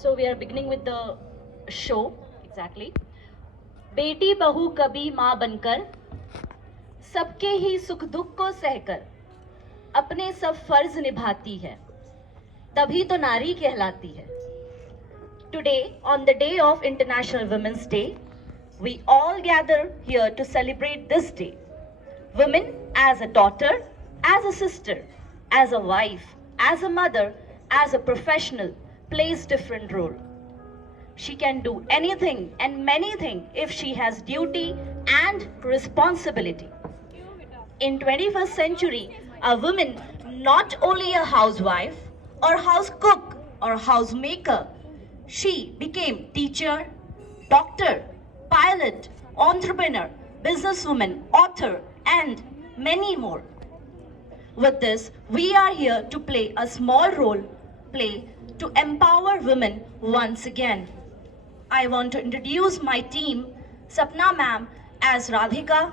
So we are beginning with the show, exactly. बेटी बहू कभी माँ बनकर, सबके ही सुख दुख को सहकर अपने सब फर्ज निभाती है, तभी तो नारी कहलाती है. Today, on the day of International Women's Day, we all gather here to celebrate this day. Women as a daughter, as a sister, as a wife, as a mother, as a professional, plays different role. She can do anything and many things if she has duty and responsibility. In 21st century, a woman not only a housewife or house cook or housemaker, she became teacher, doctor, pilot, entrepreneur, businesswoman, author, and many more. With this, we are here to play a small role to empower women once again. I want to introduce my team, Sapna ma'am as Radhika,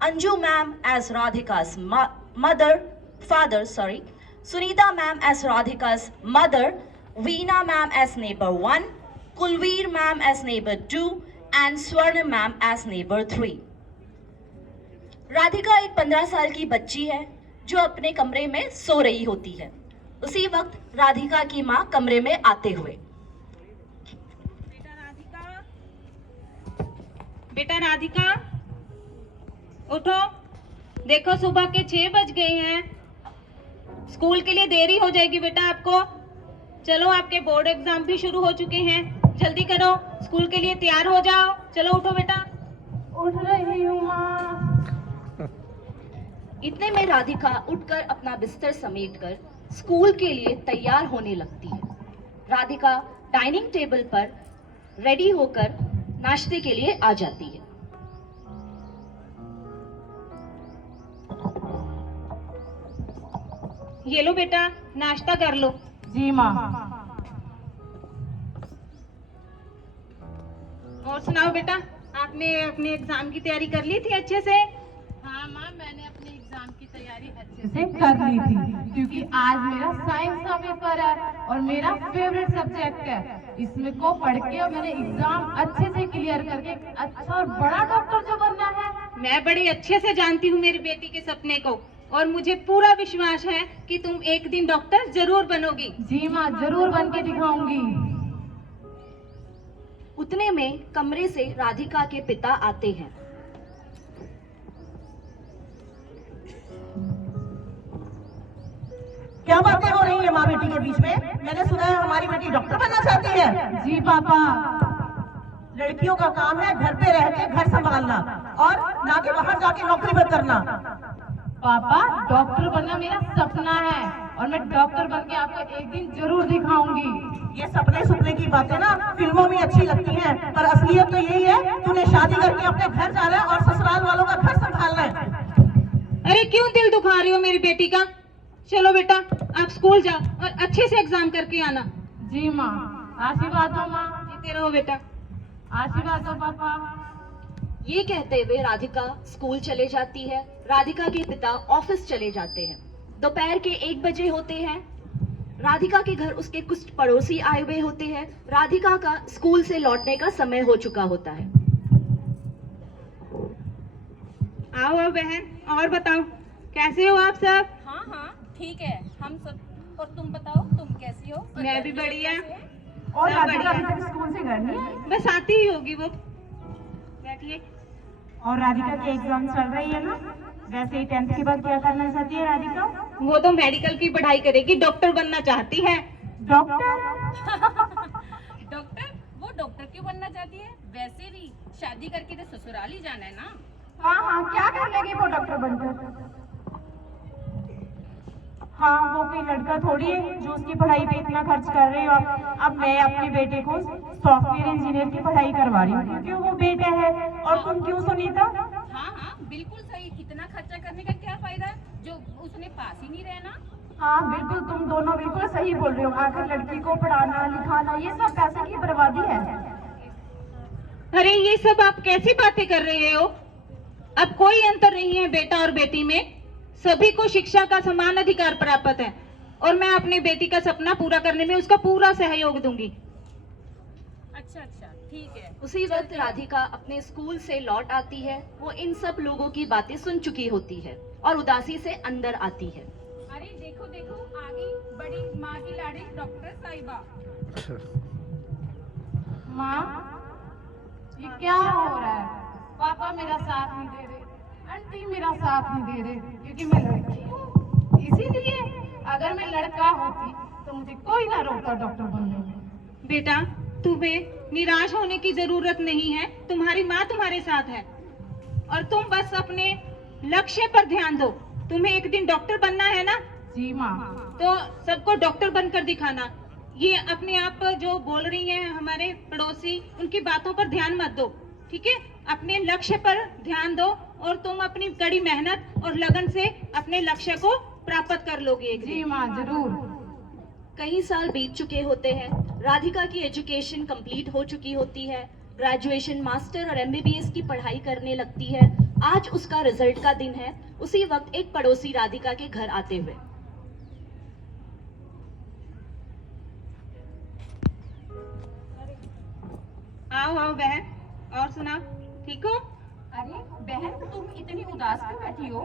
Anju ma'am as Radhika's father, Sunita ma'am as Radhika's mother, Veena ma'am as neighbor 1, Kulveer ma'am as neighbor 2, and Swarna ma'am as neighbor 3. Radhika एक 15 साल की बच्ची है जो अपने कमरे में सो रही होती है. उसी वक्त राधिका की माँ कमरे में आते हुए, बेटा राधिका उठो, देखो सुबह के 6 बज गए हैं, स्कूल के लिए देरी हो जाएगी बेटा आपको. चलो आपके बोर्ड एग्जाम भी शुरू हो चुके हैं, जल्दी करो, स्कूल के लिए तैयार हो जाओ. चलो उठो बेटा. उठ रही हूँ माँ. इतने में राधिका उठकर अपना बिस्तर समेटकर स्कूल के लिए तैयार होने लगती है. राधिका डाइनिंग टेबल पर रेडी होकर नाश्ते के लिए आ जाती है. ये लो बेटा, नाश्ता कर लो. जी माँ. और सुनाओ बेटा, आपने अपने एग्जाम की तैयारी कर ली थी अच्छे से? हाँ माँ, मैंने अपने एग्जाम की तैयारी अच्छे से कर ली थी, क्योंकि आज मेरा साइंस का पेपर है और मेरा फेवरेट सब्जेक्ट है. इसमें को पढ़ के और मैंने एग्जाम अच्छे से क्लियर करके अच्छा और बड़ा डॉक्टर जो बनना है. मैं बड़ी अच्छे से जानती हूँ मेरी बेटी के सपने को, और मुझे पूरा विश्वास है कि तुम एक दिन डॉक्टर जरूर बनोगी. जी माँ, जरूर बन के दिखाऊंगी. उतने में कमरे से राधिका के पिता आते हैं. क्या बातें हो रही है माँ बेटी के बीच में? मैंने सुना है हमारी बेटी डॉक्टर बनना चाहती है. जी पापा. लड़कियों का काम है घर पे रह के घर संभालना और ना कि बाहर जाके नौकरी मत करना. पापा, डॉक्टर बनना मेरा सपना है और मैं डॉक्टर बन के आपको एक दिन जरूर दिखाऊंगी. ये सपने की बातें ना फिल्मों में अच्छी लगती हैं, पर असलियत तो यही है, तूने शादी करके अपने घर जाना है और ससुराल वालों का घर संभालना है. अरे क्यों दिल दुखा रही हो मेरी बेटी का? चलो बेटा, आप स्कूल जाओ और अच्छे से एग्जाम करके आना. जी माँ. आशीर्वाद दो माँ. जीते रहो बेटा. आशीर्वाद दो पापा. ये कहते हुए राधिका स्कूल चले जाती है. राधिका के पिता ऑफिस चले जाते हैं. दोपहर के 1 बजे होते हैं. राधिका के घर उसके कुछ पड़ोसी आए हुए होते हैं. राधिका का स्कूल से लौटने का समय हो चुका होता है. आओ बहन, और बताओ कैसे हो आप सब? हाँ हाँ ठीक है हम सब. और तुम बताओ, तुम कैसी हो? मैं भी बढ़िया. और सब राधिका बढ़िया. अभी तक स्कूल से घर नहीं आई? बस आती ही होगी वो. बैठिए. और राधिका की एग्जाम चल रही है ना? वैसे ही 10th के बाद क्या करना चाहती है राधिका? वो तो मेडिकल की पढ़ाई करेगी, डॉक्टर बनना चाहती है. डॉक्टर? डॉक्टर? वो डॉक्टर क्यों बनना चाहती है? वैसे भी शादी करके तो ससुराल ही जाना है ना. हाँ हाँ, क्या कर लेगी वो डॉक्टर बनकर? हाँ, वो कोई लड़का थोड़ी है जो उसकी पढ़ाई पे इतना खर्च कर रही हो. अब मैं अपने बेटे को सॉफ्टवेयर इंजीनियर की पढ़ाई करवा रही हूँ क्योंकि वो बेटा है. और तुम क्यों सुनीता? हाँ हाँ बिल्कुल सही. इतना खर्चा करने का क्या फायदा जो उसने पास ही नहीं रहना. हाँ बिल्कुल, तुम दोनों बिल्कुल सही बोल रहे हो. आखिर लड़की को पढ़ाना लिखाना ये सब पैसे की बर्बादी है. अरे ये सब आप कैसी बातें कर रहे हो? अब कोई अंतर नहीं है बेटा और बेटी में. सभी को शिक्षा का समान अधिकार प्राप्त है और मैं अपनी बेटी का सपना पूरा करने में उसका पूरा सहयोग दूंगी. अच्छा ठीक है। उसी वक्त राधिका अपने स्कूल से लौट आती है। वो इन सब लोगों की बातें सुन चुकी होती है और उदासी से अंदर आती है। अरे देखो देखो आगे बड़ी माँ की लाड़ी डॉक्टर साहिबा। माँ, ये क्या हो रहा है? पापा मेरा साथ नहीं दे रहे, आंटी मेरा साथ नहीं दे रहे, क्योंकि मैं लड़की हूँ। इसीलिए अगर मैं लड़का होती तो मुझे कोई ना रोकता डॉक्टर बनने में। बेटा, तुम्हें निराश होने की जरूरत नहीं है। तुम्हारी माँ तुम्हारे साथ है और तुम बस अपने लक्ष्य पर ध्यान दो। तुम्हें एक दिन डॉक्टर बनना है ना, जी माँ। तो सबको डॉक्टर बनकर दिखाना। ये अपने आप जो बोल रही हैं हमारे पड़ोसी, उनकी बातों पर ध्यान मत दो, ठीक है? अपने लक्ष्य पर ध्यान दो और तुम अपनी कड़ी मेहनत और लगन से अपने लक्ष्य को प्राप्त कर लोगे एक जी दिन। माँ, जरूर। कई साल बीत चुके होते हैं। राधिका की एजुकेशन कंप्लीट हो चुकी होती है। ग्रेजुएशन, मास्टर और एमबीबीएस की पढ़ाई करने लगती है। आज उसका रिजल्ट का दिन है। उसी वक्त एक पड़ोसी राधिका के घर आते हुए। आओ आओ बहन, और सुनाओ, ठीक हो? अरे बहन तुम इतनी उदास क्यों बैठी हो?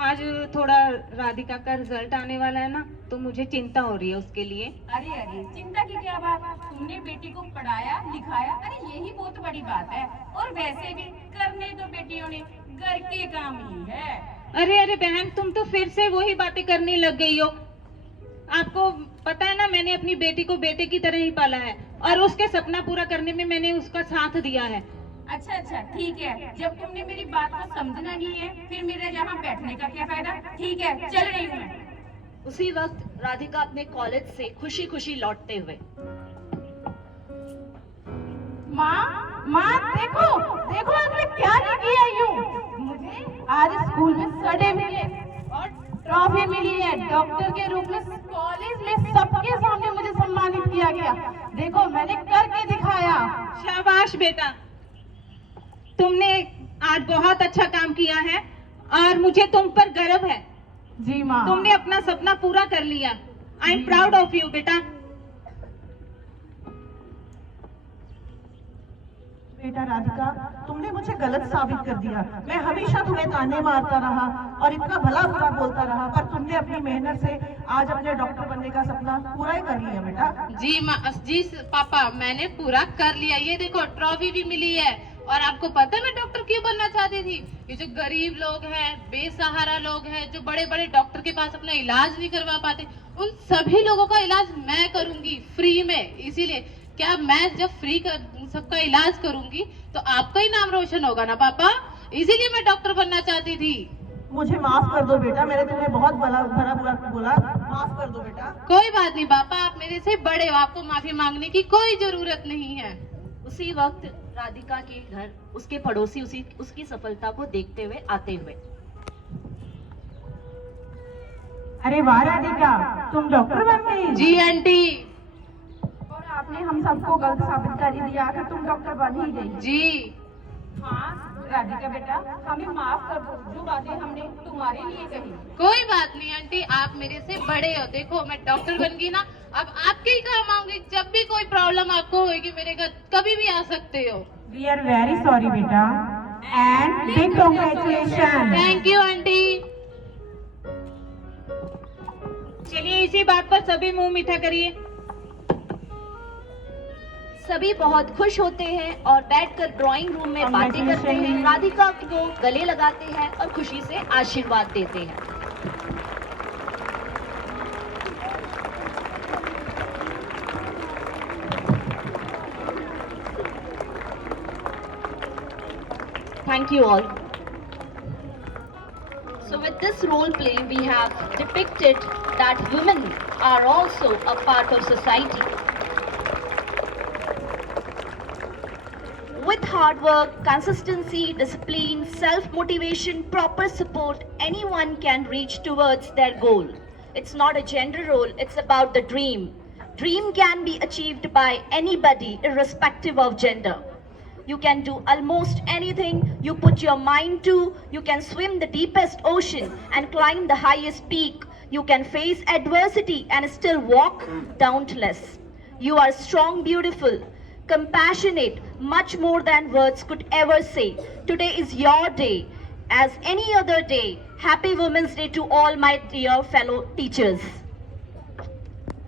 आज थोड़ा राधिका का रिजल्ट आने वाला है ना, तो मुझे चिंता हो रही है उसके लिए। अरे चिंता की क्या बात, तुमने बेटी को पढ़ाया लिखाया, अरे यही बहुत बड़ी बात है। और वैसे भी करने तो बेटियों ने घर के काम ही है। अरे बहन, तुम तो फिर से वही बातें करने लग गई हो। आपको पता है ना, मैंने अपनी बेटी को बेटे की तरह ही पाला है और उसके सपना पूरा करने में मैंने उसका साथ दिया है। अच्छा ठीक है, जब तुमने मेरी बात को समझना नहीं है फिर मेरे यहाँ बैठने का क्या फायदा। ठीक है, चल रही हूँ मैं। उसी वक्त राधिका अपने कॉलेज से खुशी खुशी लौटते हुए। माँ देखो देखो आपने क्या लेके आई हूँ। मुझे आज स्कूल में सर्टिफिकेट मिले और ट्रॉफी मिली है। डॉक्टर के रूप में कॉलेज में सबके सामने मुझे सम्मानित किया गया। देखो मैंने करके दिखाया। शाबाश बेटा, तुमने आज बहुत अच्छा काम किया है और मुझे तुम पर गर्व है। जी माँ। तुमने अपना सपना पूरा कर लिया। I am proud of you बेटा। बेटा राधिका, तुमने मुझे गलत साबित कर दिया। मैं हमेशा तुम्हें ताने मारता रहा और इतना भला बुरा बोलता रहा, पर तुमने अपनी मेहनत से आज अपने डॉक्टर बनने का सपना पूरा ही कर लिया बेटा। जी पापा, मैंने पूरा कर लिया। ये देखो ट्रॉफी भी मिली है। और आपको पता है मैं डॉक्टर क्यों बनना चाहती थी? ये जो गरीब लोग हैं, बेसहारा लोग हैं, जो बड़े बड़े डॉक्टर के पास अपना इलाज नहीं करवा पाते, उन सभी लोगों का इलाज मैं करूंगी फ्री में। इसीलिए क्या मैं जब फ्री कर सबका इलाज करूंगी तो आपका ही नाम रोशन होगा ना पापा। इसीलिए मैं डॉक्टर बनना चाहती थी। मुझे माफ कर दो बेटा, मैंने तुम्हें बहुत भला बुरा बोला। माफ कर दो बेटा। कोई बात नहीं पापा, आप मेरे से बड़े हो, आपको माफी मांगने की कोई जरूरत नहीं है। उसी वक्त राधिका के घर उसके पड़ोसी उसकी सफलता को देखते हुए आते हुए। अरे वाह राधिका, तुम डॉक्टर बन गई। जी आंटी। और आपने हम सबको गलत साबित कर दिया, आखिर तुम डॉक्टर बन ही गई। जी हाँ राधिका बेटा, हमें माफ कर दो जो बातें हमने तुम्हारे लिए कही। कोई बात नहीं आंटी, आप मेरे से बड़े हो। देखो मैं डॉक्टर बन गई ना, अब आपके ही काम आऊंगी। जब भी कोई प्रॉब्लम आपको होगी मेरे घर कभी भी आ सकते हो। वी आर वेरी सॉरी बेटा and big congratulation. Thank you aunty. चलिए इसी बात पर सभी मुंह मीठा करिए। सभी बहुत खुश होते हैं और बैठकर ड्राइंग रूम में बातें करते हैं। राधिका को गले लगाते हैं और खुशी से आशीर्वाद देते हैं। Thank you all. So with this role play, we have depicted that women are also a part of society. With hard work, consistency, discipline, self-motivation, proper support, anyone can reach towards their goal. It's not a gender role, it's about the dream. Dream can be achieved by anybody, irrespective of gender. You can do almost anything you put your mind to. You can swim the deepest ocean and climb the highest peak. You can face adversity and still walk dauntless. You are strong, beautiful. compassionate, much more than words could ever say. Today is your day, as any other day. Happy Women's Day to all my dear fellow teachers.